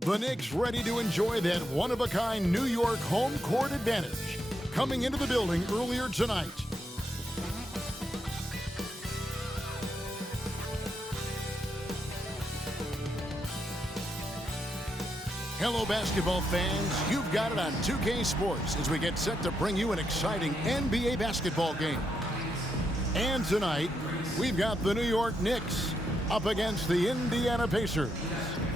The Knicks ready to enjoy that one-of-a-kind New York home court advantage. Coming into the building earlier tonight. Hello, basketball fans. You've got it on 2K Sports as we get set to bring you an exciting NBA basketball game. And tonight, we've got the New York Knicks up against the Indiana Pacers.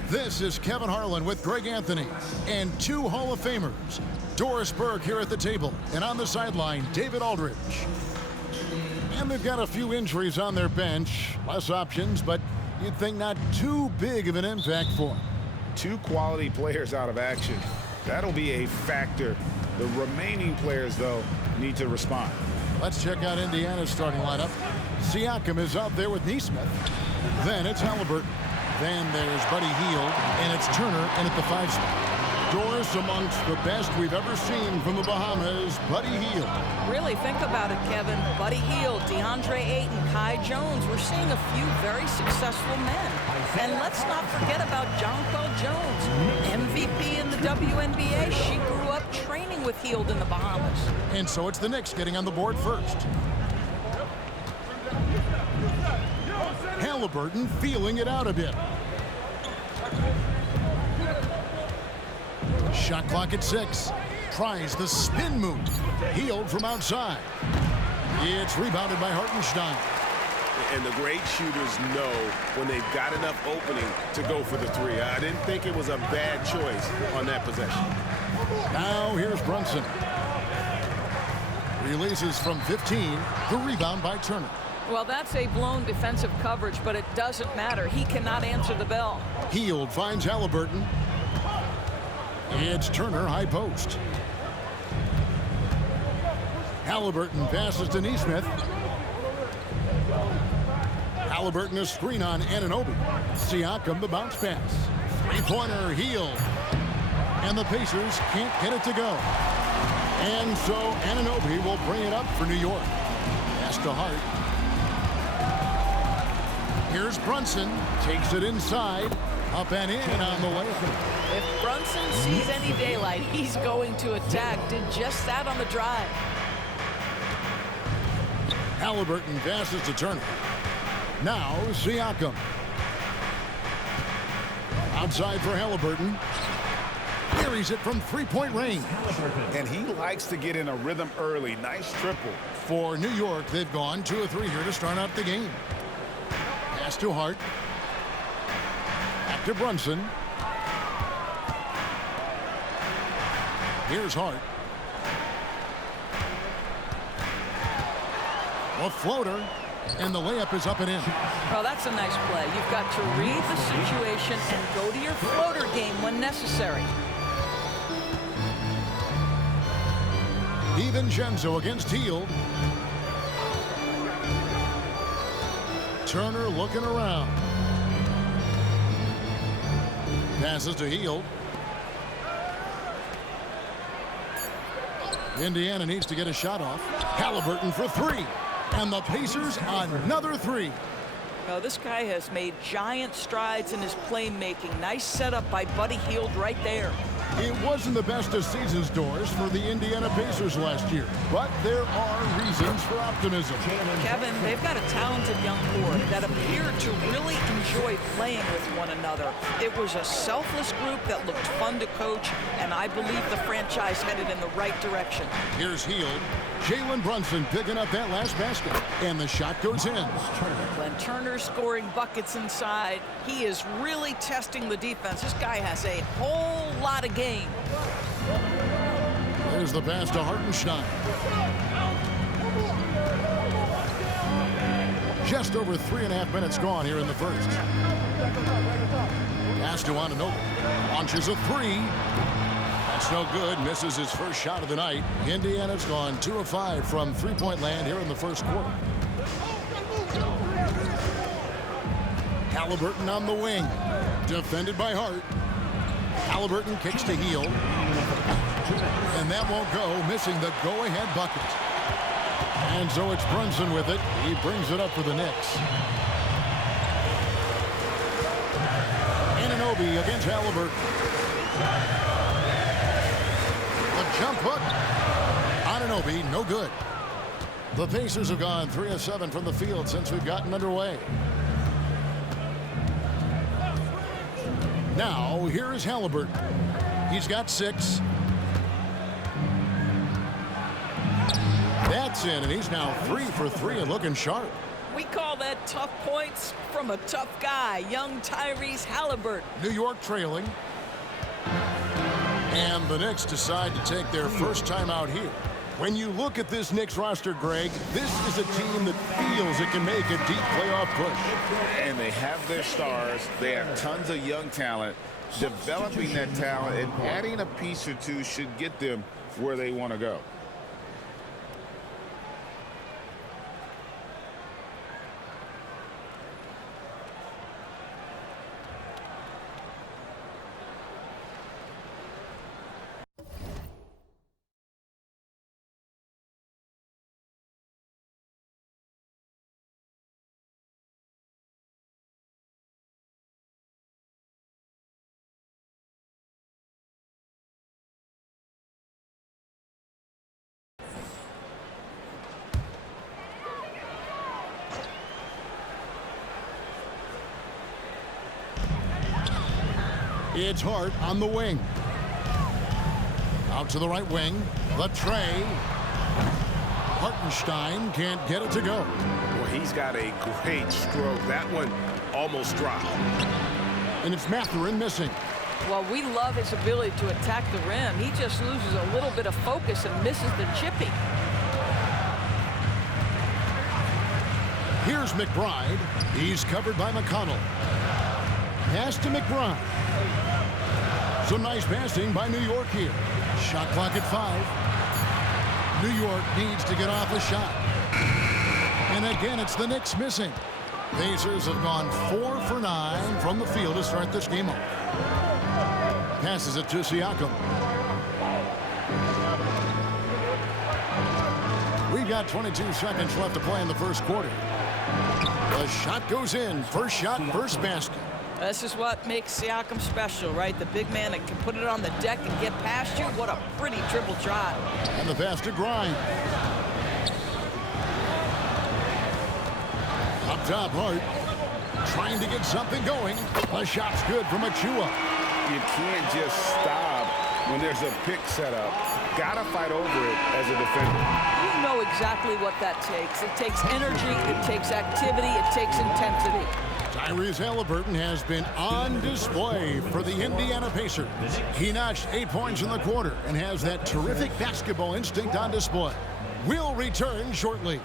This is Kevin Harlan with Greg Anthony and two Hall of Famers. Doris Burke here at the table, and on the sideline, David Aldridge. And they've got a few injuries on their bench. Less options, but you'd think not too big of an impact for them. Two quality players out of action. That'll be a factor. The remaining players, though, need to respond. Let's check out Indiana's starting lineup. Siakam is out there with Nesmith. Then it's Halliburton. Then there's Buddy Hield, and it's Turner in at the 5 spot. Doris, amongst the best we've ever seen from the Bahamas, Buddy Hield. Really think about it, Kevin. Buddy Hield, DeAndre Ayton, Kai Jones. We're seeing a few very successful men. And let's not forget about Jonquel Jones, MVP in the WNBA. She grew up training with Hield in the Bahamas. And so it's the Knicks getting on the board first. Halliburton feeling it out a bit. Shot clock at 6. Tries the spin move. Hield from outside. It's rebounded by Hartenstein. And the great shooters know when they've got enough opening to go for the three. I didn't think it was a bad choice on that possession. Now here's Brunson. Releases from 15. The rebound by Turner. Well, that's a blown defensive coverage, but it doesn't matter. He cannot answer the bell. Hield finds Halliburton. It's Turner, high post. Halliburton passes to Nesmith. Halliburton a screen on Anunoby. Siakam the bounce pass. Three-pointer, Hield. And the Pacers can't get it to go. And so Anunoby will bring it up for New York. Pass to Hart. Here's Brunson. Takes it inside. Up and in on the way. If Brunson sees any daylight, he's going to attack. Did just that on the drive. Halliburton passes to Turner. Now Siakam. Outside for Halliburton. Carries it from three-point range. And he likes to get in a rhythm early. Nice triple. For New York, they've gone 2 of 3 here to start out the game. Pass to Hart. Back to Brunson. Here's Hart. A floater, and the layup is up and in. Well, that's a nice play. You've got to read the situation and go to your floater game when necessary. DiVincenzo against Hield. Turner looking around. Passes to Hield. Indiana needs to get a shot off. Halliburton for 3. And the Pacers another 3. Now, this guy has made giant strides in his playmaking. Nice setup by Buddy Hield right there. It wasn't the best of seasons, Doris, for the Indiana Pacers last year. But there are reasons for optimism. Kevin, they've got a talented young core that appeared to really enjoy playing with one another. It was a selfless group that looked fun to coach, and I believe the franchise headed in the right direction. Here's Hield. Jalen Brunson picking up that last basket, and the shot goes in. When Turner's scoring buckets inside, he is really testing the defense. This guy has a whole lot of game. There's the pass to Hartenstein. Just over 3.5 minutes gone here in the first. Pass to Anunoby. Launches a 3. That's no good. Misses his first shot of the night. Indiana's gone 2 of 5 from three-point land here in the first quarter. Halliburton on the wing. Defended by Hart. Halliburton kicks to Hield. And that won't go, missing the go-ahead bucket. And so it's Brunson with it. He brings it up for the Knicks. Anunoby against Halliburton. The jump hook. Anunoby, no good. The Pacers have gone 3 of 7 from the field since we've gotten underway. Now, here is Halliburton. He's got 6. That's in, and he's now 3 for 3 and looking sharp. We call that tough points from a tough guy, young Tyrese Halliburton. New York trailing. And the Knicks decide to take their first time out here. When you look at this Knicks roster, Greg, this is a team that feels it can make a deep playoff push. And they have their stars. They have tons of young talent. Developing that talent and adding a piece or two should get them where they want to go. It's Hart on the wing. Out to the right wing. The tray. Hartenstein can't get it to go. Well, he's got a great stroke. That one almost dropped. And it's Mathurin missing. Well, we love his ability to attack the rim. He just loses a little bit of focus and misses the chippy. Here's McBride. He's covered by McConnell. Pass to McBride. Some nice passing by New York here. Shot clock at 5. New York needs to get off a shot. And again, it's the Knicks missing. Pacers have gone 4 for 9 from the field to start this game off. Passes it to Siakam. We've got 22 seconds left to play in the first quarter. The shot goes in. First shot, first basket. This is what makes Siakam special, right? The big man that can put it on the deck and get past you. What a pretty dribble drive. And the pass to Grind. Up top, Hart. Trying to get something going. The shot's good from Achua. You can't just stop when there's a pick set up. Gotta fight over it as a defender. You know exactly what that takes. It takes energy, it takes activity, it takes intensity. Tyrese Halliburton has been on display for the Indiana Pacers. He notched 8 points in the quarter and has that terrific basketball instinct on display. We'll return shortly.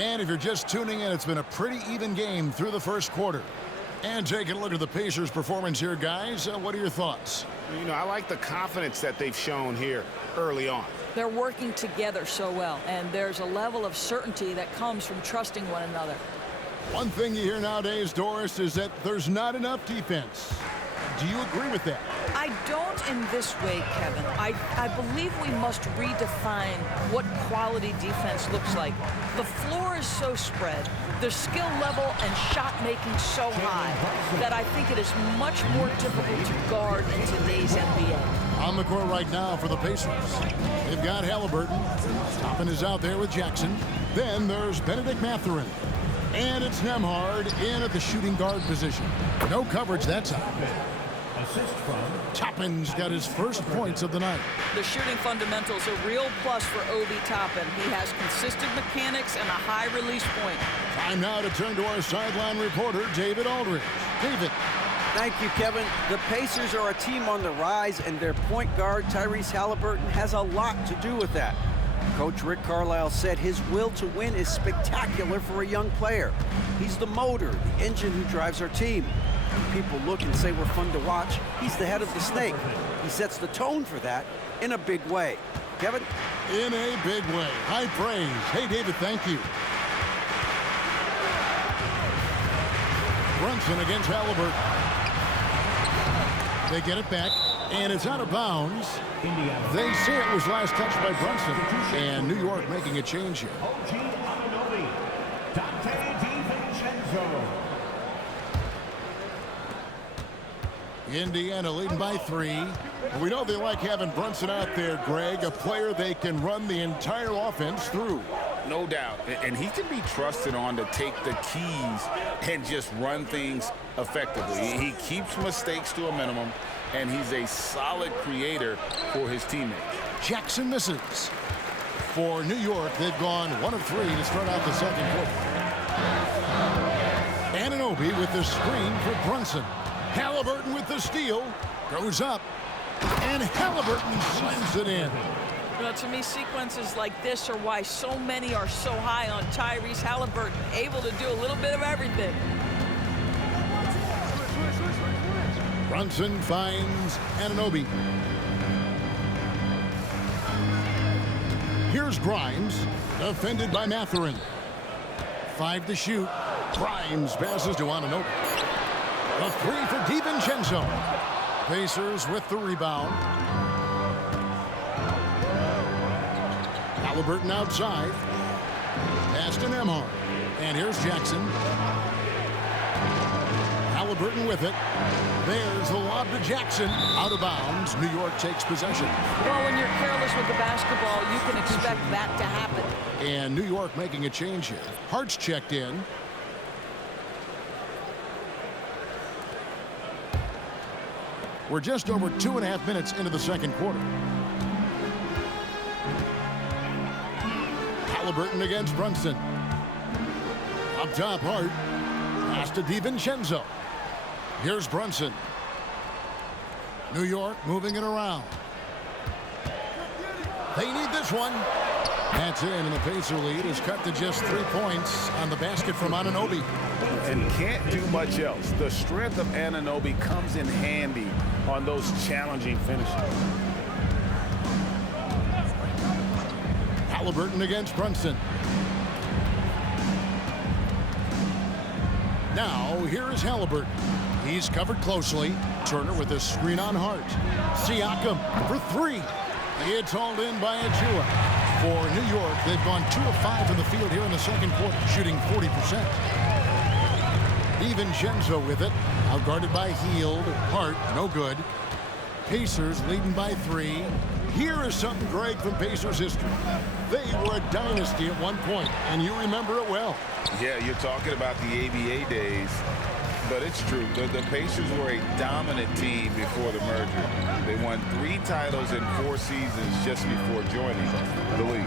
And if you're just tuning in, it's been a pretty even game through the first quarter. And taking a look at the Pacers' performance here, guys, what are your thoughts? You know, I like the confidence that they've shown here early on. They're working together so well, and there's a level of certainty that comes from trusting one another. One thing you hear nowadays, Doris, is that there's not enough defense. Do you agree with that? I don't in this way, Kevin. I believe we must redefine what quality defense looks like. The floor is so spread, the skill level and shot making so high that I think it is much more difficult to guard in today's NBA. On the court right now for the Pacers. They've got Halliburton. Toppin is out there with Jackson. Then there's Benedict Mathurin. And it's Nembhard in at the shooting guard position. No coverage that time. Assist from Toppin's got his first points of the night. The shooting fundamentals a real plus for Obi Toppin. He has consistent mechanics and a high release point. Time now to turn to our sideline reporter, David Aldridge. David. Thank you, Kevin. The Pacers are a team on the rise, and their point guard, Tyrese Halliburton, has a lot to do with that. Coach Rick Carlisle said his will to win is spectacular for a young player. He's the motor, the engine who drives our team. People look and say we're fun to watch. He's the head of the snake. He sets the tone for that in a big way. Kevin? In a big way. High praise. Hey, David, thank you. Brunson against Halliburton. They get it back, and it's out of bounds. They say it was last touched by Brunson, and New York making a change here. Indiana leading by 3. We know they like having Brunson out there, Greg, a player they can run the entire offense through. No doubt. And he can be trusted on to take the keys and just run things effectively. He keeps mistakes to a minimum, and he's a solid creator for his teammates. Jackson misses. For New York, they've gone 1 of 3 to start out the second quarter. Anunoby with the screen for Brunson. Halliburton with the steal. Goes up. And Halliburton slams it in. You know, to me, sequences like this are why so many are so high on Tyrese Halliburton, able to do a little bit of everything. Brunson finds Anunoby. Here's Grimes, defended by Mathurin. 5 to shoot. Grimes passes to Anunoby. A 3 for DiVincenzo. Pacers with the rebound. Halliburton outside. Pass to Nembhard. And here's Jackson. Halliburton with it. There's the lob to Jackson. Out of bounds. New York takes possession. Well, when you're careless with the basketball, you can expect that to happen. And New York making a change here. Hart's checked in. We're just over 2.5 minutes into the second quarter. Halliburton against Brunson. Up top, Hart. Pass to DiVincenzo. Here's Brunson. New York moving it around. They need this one. That's in, and the Pacer lead is cut to just 3 points on the basket from Anunoby. And can't do much else. The strength of Anunoby comes in handy on those challenging finishes. Halliburton against Brunson. Now, here is Halliburton. He's covered closely. Turner with a screen on Hart. Siakam for 3. It's hauled in by Achua. For New York, they've gone 2 of 5 in the field here in the second quarter, shooting 40%. DiVincenzo with it. Outguarded by Hield. Hart, no good. Pacers leading by 3. Here is something, Greg, from Pacers history. They were a dynasty at one point, and you remember it well. Yeah, you're talking about the ABA days, but it's true. The Pacers were a dominant team before the merger. They won 3 titles in 4 seasons just before joining the league.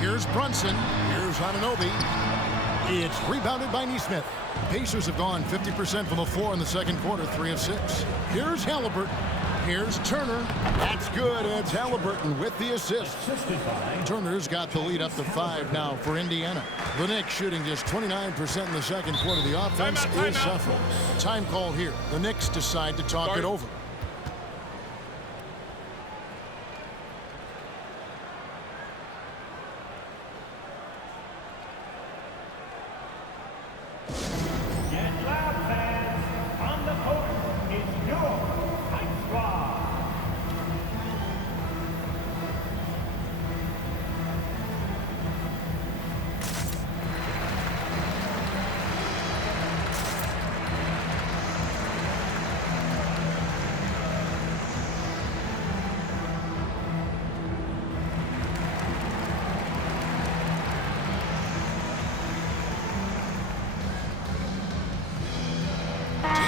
Here's Brunson. Here's Anunoby. It's rebounded by Nesmith. Pacers have gone 50% from the floor in the second quarter, 3 of 6. Here's Halliburton. Here's Turner. That's good. It's Halliburton with the assist. Turner's got the lead up to 5 now for Indiana. The Knicks shooting just 29% in the second quarter. The offense is suffering. Time call here. The Knicks decide to talk it over. Get loud, fans. On the court is your Knick Squad.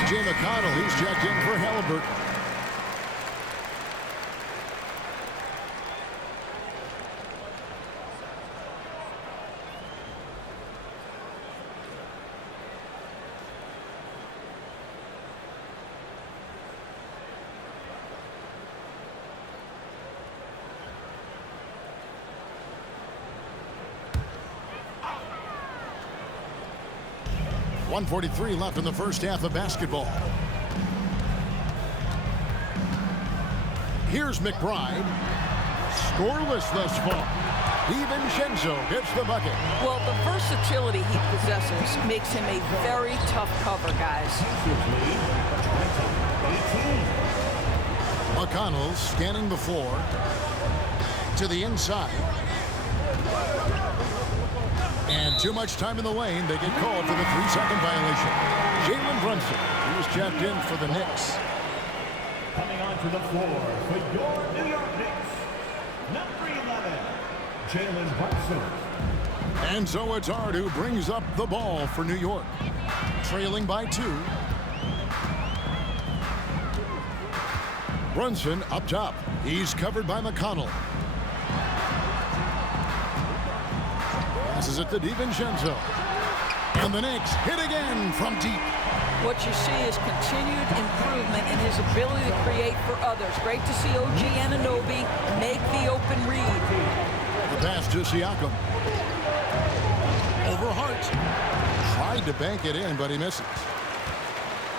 T.J. McConnell, he's checked in for Halliburton. 1:43 left in the first half of basketball. Here's McBride. Scoreless thus far. DiVincenzo gets the bucket. Well, the versatility he possesses makes him a very tough cover, guys. McConnell scanning the floor to the inside. And too much time in the lane. They get called for the 3-second violation. Jalen Brunson, he was checked in for the Knicks. Coming onto the floor for your New York Knicks, number 11, Jalen Brunson. And so it's Hart who brings up the ball for New York. Trailing by 2. Brunson up top. He's covered by McConnell. Passes it to DiVincenzo. And the Knicks hit again from deep. What you see is continued improvement in his ability to create for others. Great to see OG Anunoby make the open read. The pass to Siakam. Over Hart. Tried to bank it in, but he misses.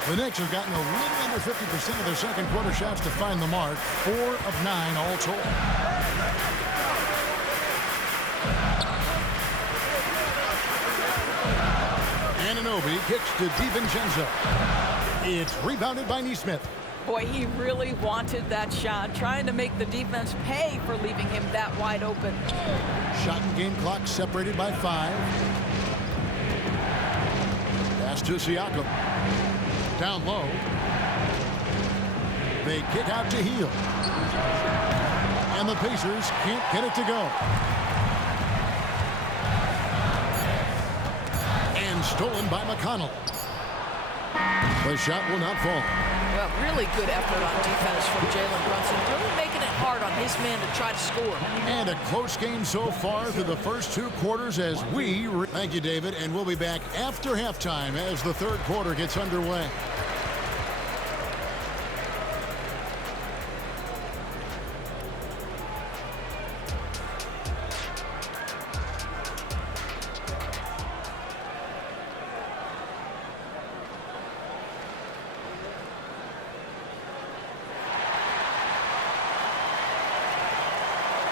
The Knicks have gotten a little under 50% of their second quarter shots to find the mark. 4 of 9 all told. Anunoby kicks to DiVincenzo. It's rebounded by Nesmith. Boy, he really wanted that shot, trying to make the defense pay for leaving him that wide open. Shot and game clock separated by 5. Pass to Siakam. Down low. They kick out to Hield. And the Pacers can't get it to go. And stolen by McConnell. The shot will not fall. Well, really good effort on defense from Jalen Brunson, really making it hard on his man to try to score. And a close game so far through the first 2 quarters as we... Thank you, David, and we'll be back after halftime as the third quarter gets underway.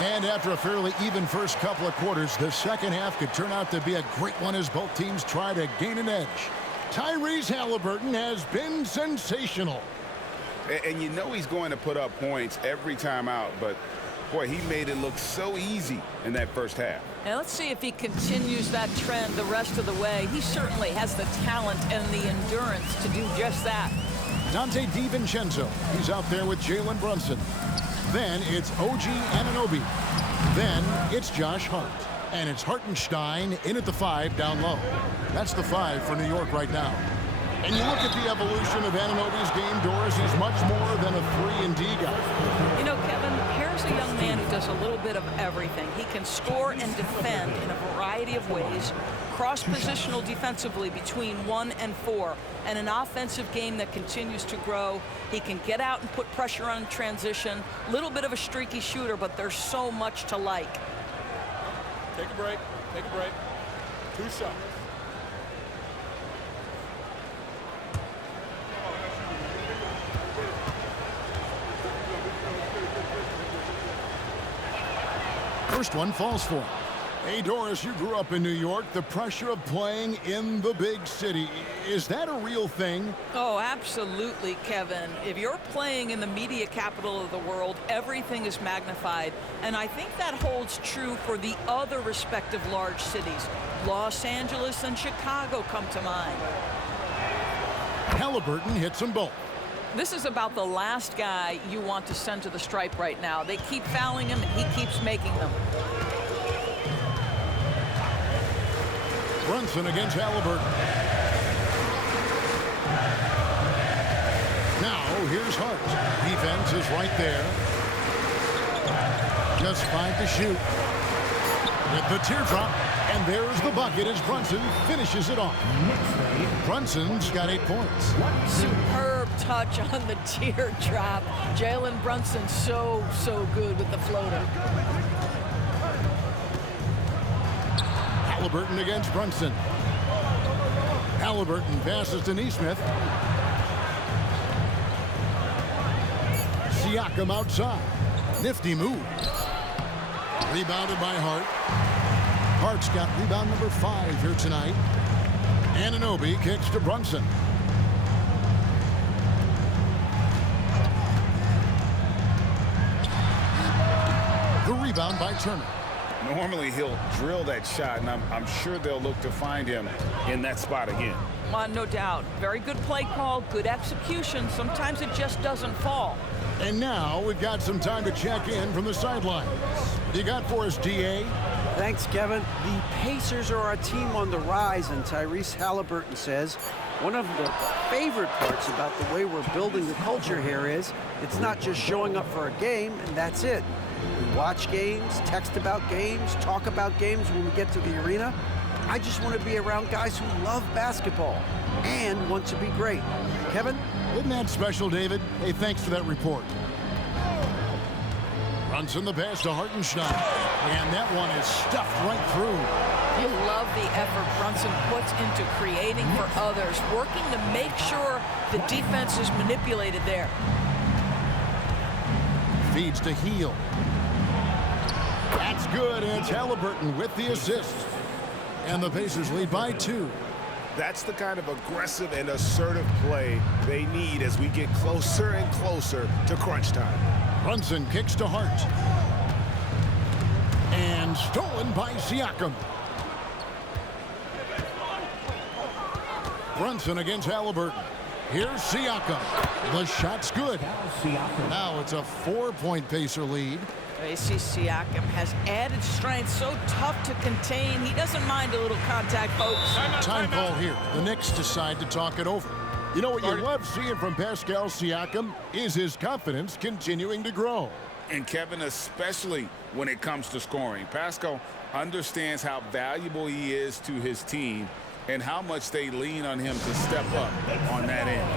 And after a fairly even first couple of quarters, the second half could turn out to be a great one as both teams try to gain an edge. Tyrese Haliburton has been sensational. And you know he's going to put up points every time out, but boy, he made it look so easy in that first half. Now let's see if he continues that trend the rest of the way. He certainly has the talent and the endurance to do just that. Dante DiVincenzo, he's out there with Jalen Brunson. Then it's OG Anunoby. Then it's Josh Hart. And it's Hartenstein in at the 5 down low. That's the 5 for New York right now. And you look at the evolution of Anunoby's game, Doris, he's much more than a 3-and-D guy. You know, Kevin, here's a young man who does a little bit of everything. He can score and defend in a variety of ways, cross-positional defensively between 1 and 4, and an offensive game that continues to grow. He can get out and put pressure on transition. Little bit of a streaky shooter, but there's so much to like. Take a break. Take a break. 2 shots. First one falls for him. Hey, Doris, you grew up in New York. The pressure of playing in the big city, is that a real thing? Oh, absolutely, Kevin. If you're playing in the media capital of the world, everything is magnified. And I think that holds true for the other respective large cities. Los Angeles and Chicago come to mind. Haliburton hits them both. This is about the last guy you want to send to the stripe right now. They keep fouling him, and he keeps making them. Brunson against Haliburton. Now, here's Hart. Defense is right there. Just 5 to shoot. With the teardrop. And there's the bucket as Brunson finishes it off. Brunson's got 8 points. Superb touch on the teardrop. Jalen Brunson so good with the floater. Haliburton against Brunson. Halliburton passes to Neesmith. Siakam outside. Nifty move. Rebounded by Hart. Hart's got rebound number 5 here tonight. Anunoby kicks to Brunson. The rebound by Turner. Normally he'll drill that shot, and I'm sure they'll look to find him in that spot again. No doubt. Very good play call, good execution. Sometimes it just doesn't fall. And now we've got some time to check in from the sidelines. What you got for us, DA? Thanks, Kevin. The Pacers are a team on the rise, and Tyrese Halliburton says one of the favorite parts about the way we're building the culture here is it's not just showing up for a game and that's it. We watch games, text about games, talk about games when we get to the arena. I just want to be around guys who love basketball and want to be great. Kevin? Isn't that special, David? Hey, thanks for that report. Brunson the pass to Hartenstein. And that one is stuffed right through. You love the effort Brunson puts into creating for others, working to make sure the defense is manipulated there. Feeds to Heel. That's good, and it's Halliburton with the assist. And the Pacers lead by 2. That's the kind of aggressive and assertive play they need as we get closer and closer to crunch time. Brunson kicks to Hart. And stolen by Siakam. Brunson against Halliburton. Here's Siakam. The shot's good. Now it's a 4-point Pacer lead. AC Siakam has added strength, so tough to contain. He doesn't mind a little contact, folks. Time call here. The Knicks decide to talk it over. You know what you love seeing from Pascal Siakam is his confidence continuing to grow. And Kevin, especially when it comes to scoring. Pascal understands how valuable he is to his team and how much they lean on him to step up on that end.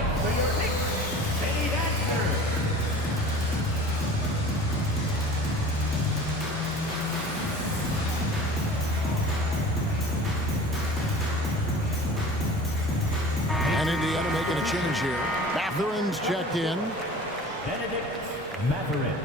And Indiana making a change here. Matherin's checked in. Benedict Matherin.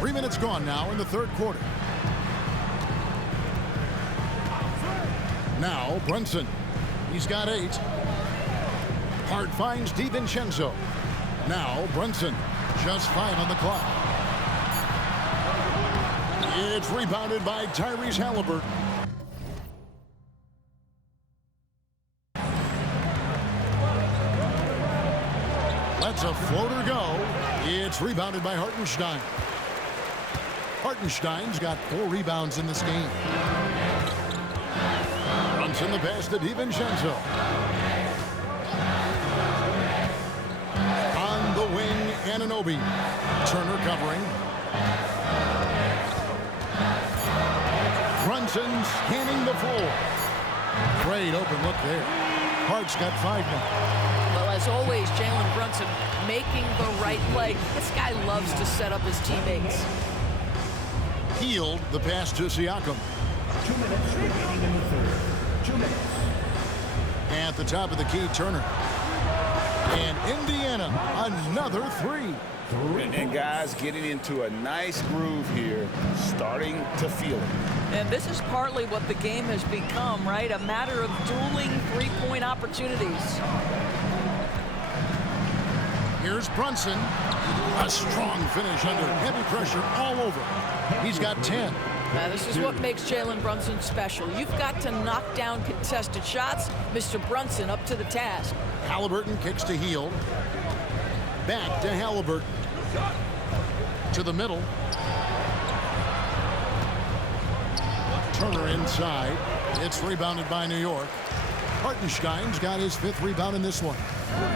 Three minutes gone now in the third quarter. Now Brunson. He's got 8. Hart finds DiVincenzo. Now Brunson. Just 5 on the clock. It's rebounded by Tyrese Halliburton. Lets a floater go. It's rebounded by Hartenstein. Hartenstein's got 4 rebounds in this game. Brunson the pass to DiVincenzo. On the wing, Anunoby. Turner covering. Brunson scanning the floor. Great open look there. Hart's got 5 now. Well, as always, Jalen Brunson making the right play. This guy loves to set up his teammates. Healed the pass to Siakam. 2 minutes remaining in the third. 2 minutes. At the top of the key, Turner. And Indiana, another 3. And guys getting into a nice groove here, starting to feel it. And this is partly what the game has become, right? A matter of dueling 3-point opportunities. Here's Brunson. A strong finish under heavy pressure all over. He's got 10. Now, this is what makes Jalen Brunson special. You've got to knock down contested shots. Mr. Brunson up to the task. Halliburton kicks to Heel. Back to Halliburton. To the middle. Turner inside. It's rebounded by New York. Hartenstein's got his 5th rebound in this one.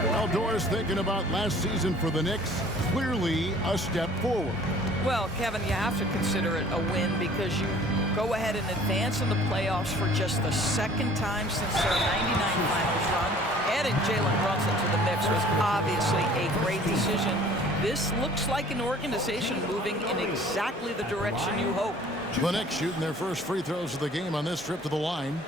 Well, Doris, thinking about last season for the Knicks, clearly a step forward. Well, Kevin, you have to consider it a win because you go ahead and advance in the playoffs for just the 2nd time since their 99 finals run. Adding Jalen Brunson to the mix was obviously a great decision. This looks like an organization moving in exactly the direction you hope. The Knicks shooting their first free throws of the game on this trip to the line.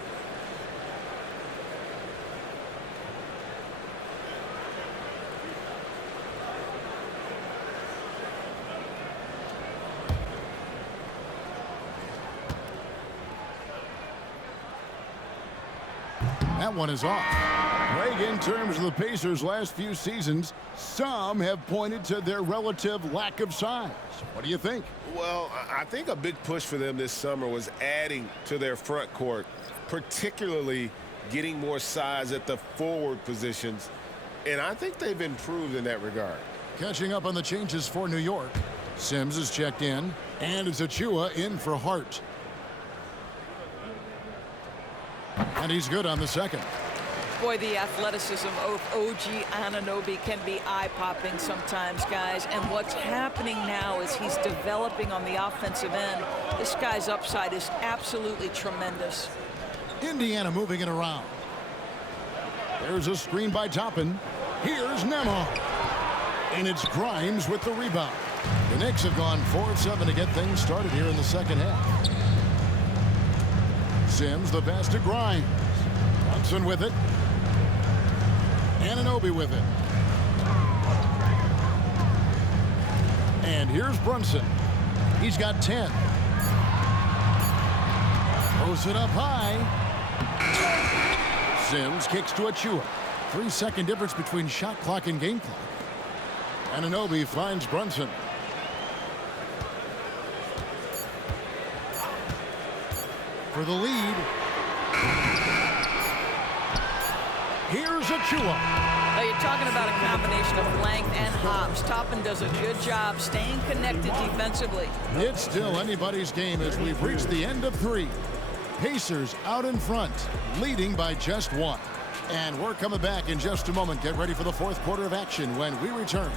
That one is off. Greg, in terms of the Pacers' last few seasons, some have pointed to their relative lack of size. What do you think? Well, I think a big push for them this summer was adding to their front court, particularly getting more size at the forward positions. And I think they've improved in that regard. Catching up on the changes for New York. Sims is checked in, and it's Achua in for Hart. And he's good on the second. Boy, the athleticism of OG Anunoby can be eye-popping sometimes, guys. And what's happening now is he's developing on the offensive end. This guy's upside is absolutely tremendous. Indiana moving it around. There's a screen by Toppin. Here's Nembhard. And it's Grimes with the rebound. The Knicks have gone 4 of 7 to get things started here in the second half. Sims, the pass to Grimes. Brunson with it. Anunoby with it. And here's Brunson. He's got 10. Throws it up high. Sims kicks to Achua. 3-second difference between shot clock and game clock. Anunoby finds Brunson. For the lead. Here's Achua. Now you're talking about a combination of length and hops. Toppin does a good job staying connected defensively. It's still anybody's game as we've reached the end of 3. Pacers out in front, leading by just 1. And we're coming back in just a moment. Get ready for the 4th quarter of action when we return.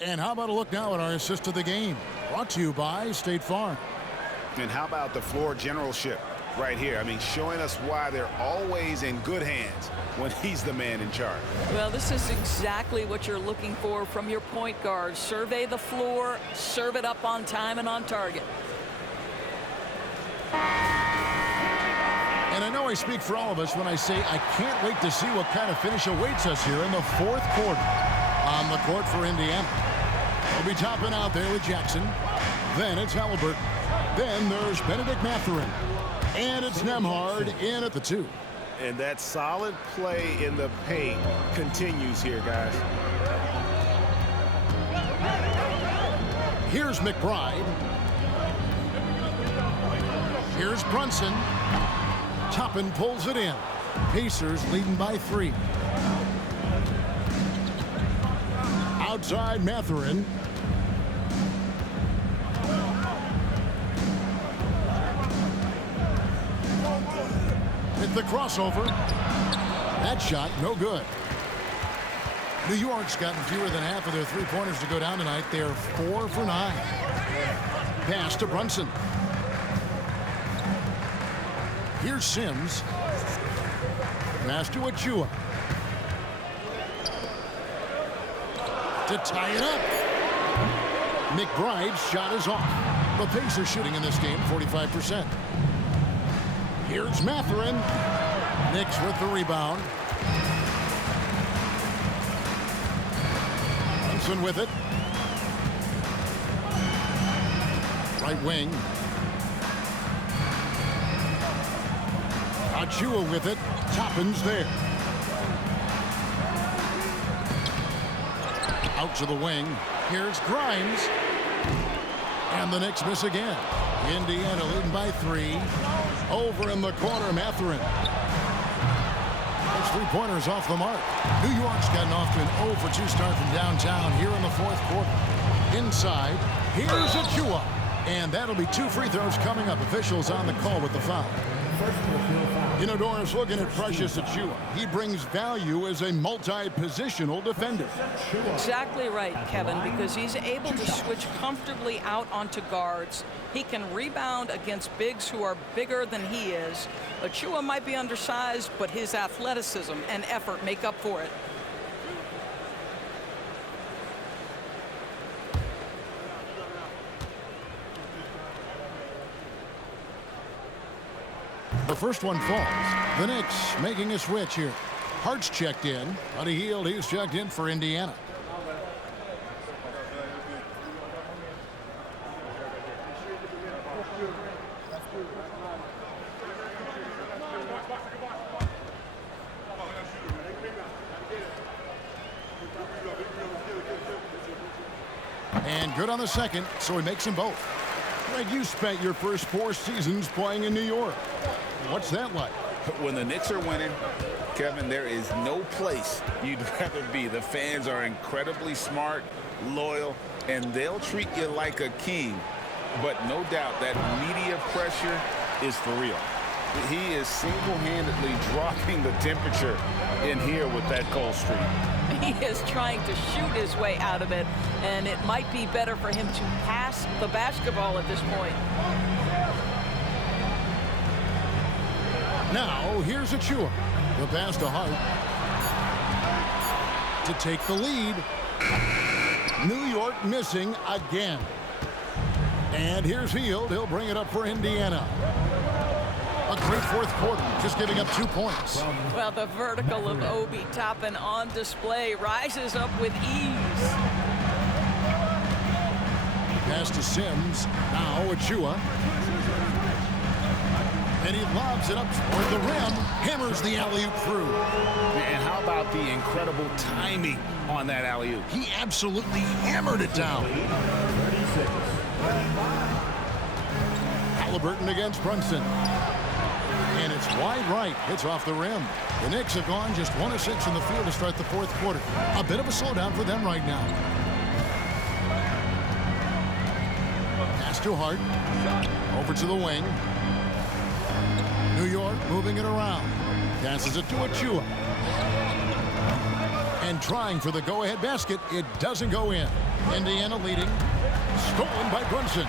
And how about a look now at our assist of the game? Brought to you by State Farm. And how about the floor generalship right here? I mean, showing us why they're always in good hands when he's the man in charge. Well, this is exactly what you're looking for from your point guard. Survey the floor, serve it up on time and on target. And I know I speak for all of us when I say I can't wait to see what kind of finish awaits us here in the 4th quarter. On the court for Indiana. They'll be Toppin out there with Jackson. Then it's Halliburton. Then there's Benedict Mathurin. And it's Nembhard in at the 2. And that solid play in the paint continues here, guys. Here's McBride. Here's Brunson. Toppin pulls it in. Pacers leading by 3. Outside Mathurin. Hit the crossover. That shot no good. New York's gotten fewer than half of their 3-pointers to go down tonight. They're 4 for 9. Pass to Brunson. Here's Sims. Pass to Achua. To tie it up. McBride's shot is off. The Pacers shooting in this game 45%. Here's Mathurin. Knicks with the rebound. Brunson with it. Right wing. Achua with it. Toppin's there. Out to the wing. Here's Grimes. And the Knicks miss again. Indiana leading by 3. Over in the corner, Mathurin. Those three-pointers off the mark. New York's gotten off to an 0-for-2 start from downtown here in the fourth quarter. Inside, here's Achua. And that'll be 2 free throws coming up. Officials on the call with the foul. You know, Doris, looking at Precious Achua, he brings value as a multi-positional defender. Exactly right, Kevin, because he's able to switch comfortably out onto guards. He can rebound against bigs who are bigger than he is. Achua might be undersized, but his athleticism and effort make up for it. The first one falls. The Knicks making a switch here. Hart's checked in. Buddy Hield, he's checked in for Indiana. And good on the second, so he makes them both. Greg, you spent your first 4 seasons playing in New York. What's that like? When the Knicks are winning, Kevin, there is no place you'd rather be. The fans are incredibly smart, loyal, and they'll treat you like a king. But no doubt that media pressure is for real. He is single-handedly dropping the temperature in here with that cold streak. He is trying to shoot his way out of it, and it might be better for him to pass the basketball at this point. Now, here's Achua. The pass to Hart. To take the lead. New York missing again. And here's Hield. He'll bring it up for Indiana. A great fourth quarter, just giving up 2 points. Well, the vertical of Obi Toppin on display rises up with ease. Pass to Sims. Now Achua. And he lobs it up toward the rim. Hammers the alley-oop through. And how about the incredible timing on that alley-oop? He absolutely hammered it down. Halliburton against Brunson. And it's wide right. It's off the rim. The Knicks have gone just 1 of 6 in the field to start the fourth quarter. A bit of a slowdown for them right now. Pass to Hart. Over to the wing. New York moving it around. Passes it to Achua. And trying for the go-ahead basket. It doesn't go in. Indiana leading. Stolen by Brunson.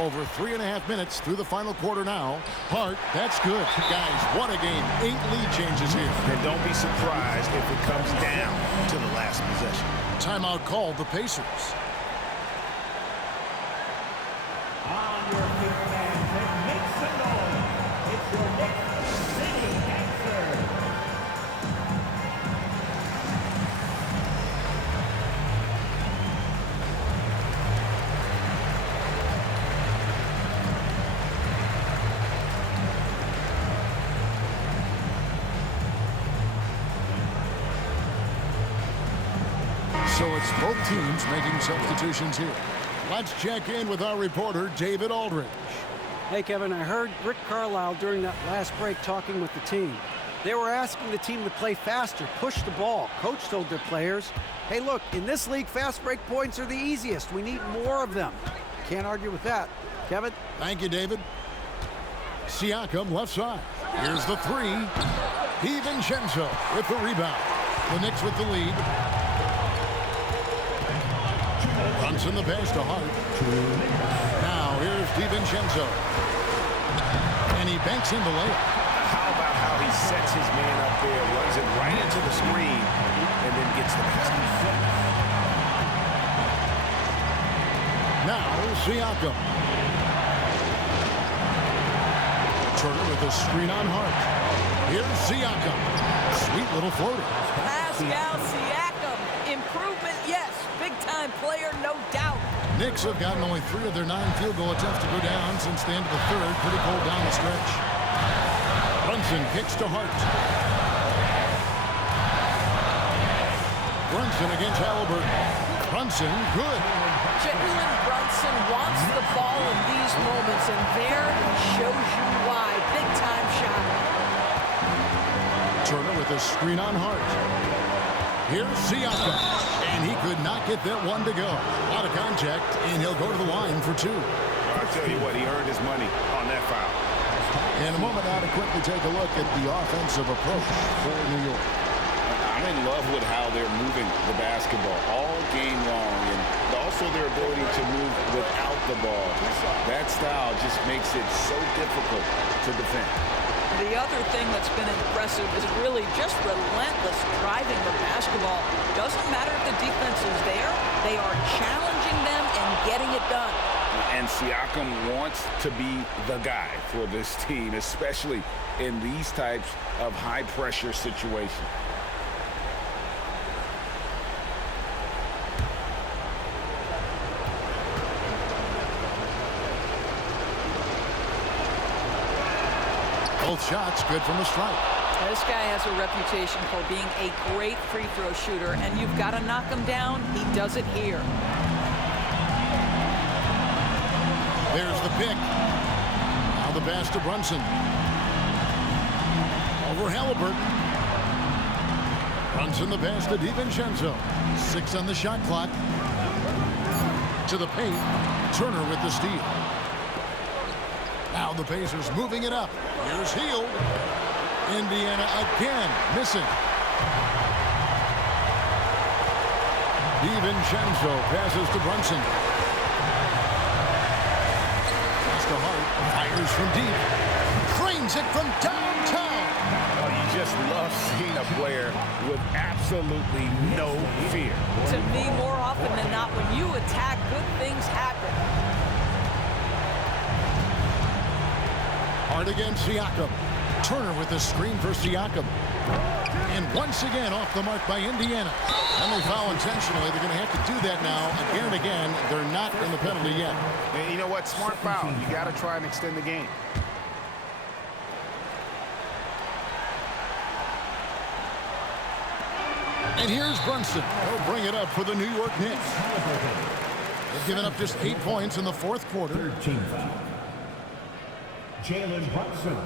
Over 3.5 minutes through the final quarter now. Hart, that's good. Guys, what a game. 8 lead changes here. And don't be surprised if it comes down to the last possession. Timeout called the Pacers. On your feet, fans, and make some noise. It's your Knicks City Gangster. So it's both teams making substitutions here. Let's check in with our reporter, David Aldridge. Hey, Kevin, I heard Rick Carlisle during that last break talking with the team. They were asking the team to play faster, push the ball. Coach told their players, hey, look, in this league, fast break points are the easiest. We need more of them. Can't argue with that. Kevin? Thank you, David. Siakam left side. Here's the 3. DiVincenzo with the rebound. The Knicks with the lead. Brunson the pass to Hart. Now here's DiVincenzo. And he banks in the layup. How about how he sets his man up there, runs it right into the screen, and then gets the basket. Now Siakam. Turner with a screen on Hart. Here's Siakam. Sweet little floater. Pascal Siakam. Improvement, yes. Big-time player, no doubt. Knicks have gotten only 3 of their 9 field goal attempts to go down since the end of the third. Pretty cold down the stretch. Brunson kicks to Hart. Brunson against Halliburton. Brunson, good. Jalen Brunson wants the ball in these moments, and there he shows you why. Big-time shot. Turner with a screen on Hart. Here's Siakam, and he could not get that one to go. Out of contact, and he'll go to the line for two. I'll tell you what, he earned his money on that foul. In a moment now to quickly take a look at the offensive approach for New York. I'm in love with how they're moving the basketball all game long, and also their ability to move without the ball. That style just makes it so difficult to defend. The other thing that's been impressive is really just relentless driving the basketball. Doesn't matter if the defense is there, they are challenging them and getting it done. And Siakam wants to be the guy for this team, especially in these types of high-pressure situations. Both shots good from the strike. This guy has a reputation for being a great free throw shooter, and you've got to knock him down. He does it here. There's the pick. Now the pass to Brunson. Over Halliburton. Brunson the pass to DiVincenzo. 6 on the shot clock. To the paint. Turner with the steal. Now the Pacers moving it up. Here's Hield. Indiana again missing. DiVincenzo passes to Brunson. Pass to Hart. Fires from deep. Cranes it from downtown. Oh, you just love seeing a player with absolutely no fear. To me, more often than not, when you attack, good things happen. Hard against Siakam. Turner with the screen for Siakam. And once again off the mark by Indiana. And they foul intentionally. They're going to have to do that now again and again. They're not in the penalty yet. And you know what? Smart foul. You got to try and extend the game. And here's Brunson. He'll bring it up for the New York Knicks. They've given up just 8 points in the fourth quarter. 13 foul. Jalen Brunson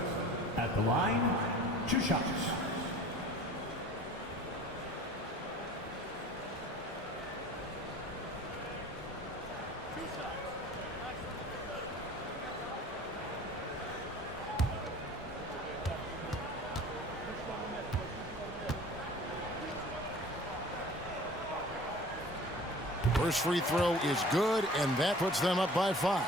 at the line, 2 shots. First free throw is good, and that puts them up by 5.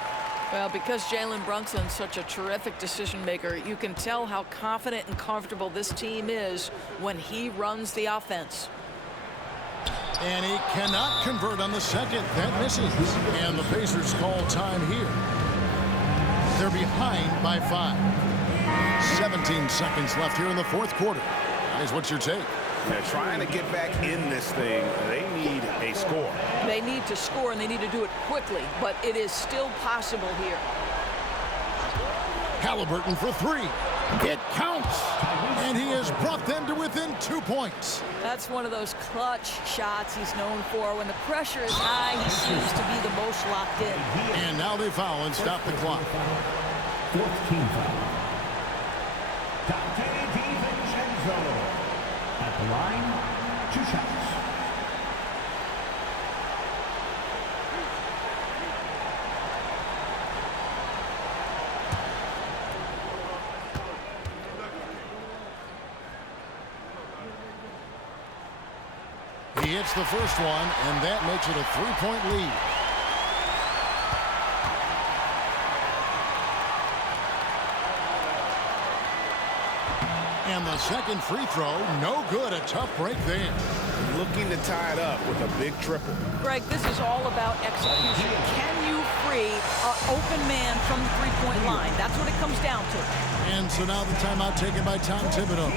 Well, because Jalen Brunson's such a terrific decision maker, you can tell how confident and comfortable this team is when he runs the offense. And he cannot convert on the second. That misses. And the Pacers call time here. They're behind by 5. 17 seconds left here in the fourth quarter. Guys, what's your take? They're trying to get back in this thing. They need a score. They need to score, and they need to do it quickly, but it is still possible here. Halliburton for 3. It counts. And he has brought them to within 2 points. That's one of those clutch shots he's known for. When the pressure is high, he seems to be the most locked in. And now they foul and stop the clock. 14 foul. Dante DiVincenzo at the line, 2 shots. He hits the first one, and that makes it a 3-point lead. And the second free throw, no good. A tough break there. Looking to tie it up with a big triple. Greg, this is all about execution. Can you free an open man from the three-point line? That's what it comes down to. And so now the timeout taken by Tom Thibodeau.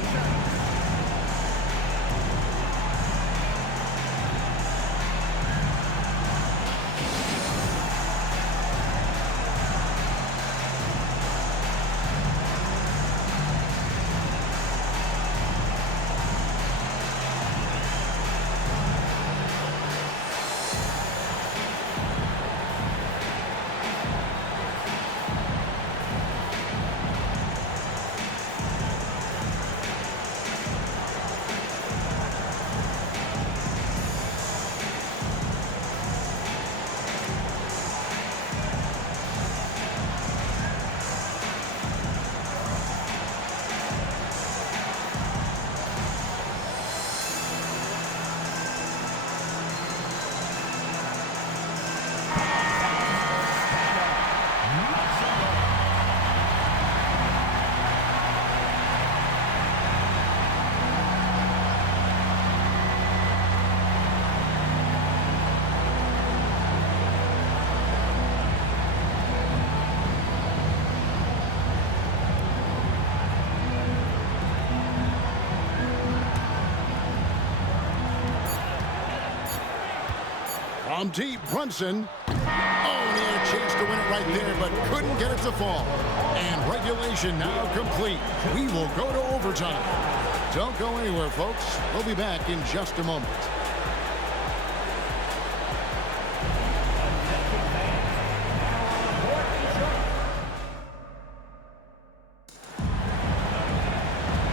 From deep, Brunson. Oh, and he had a chance to win it right there, but couldn't get it to fall. And regulation now complete. We will go to overtime. Don't go anywhere, folks. We'll be back in just a moment.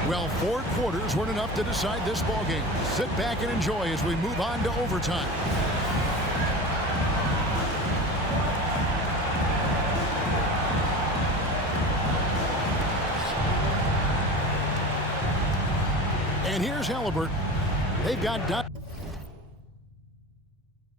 Well, 4 quarters weren't enough to decide this ballgame. Sit back and enjoy as we move on to overtime. And here's Halliburton. They've got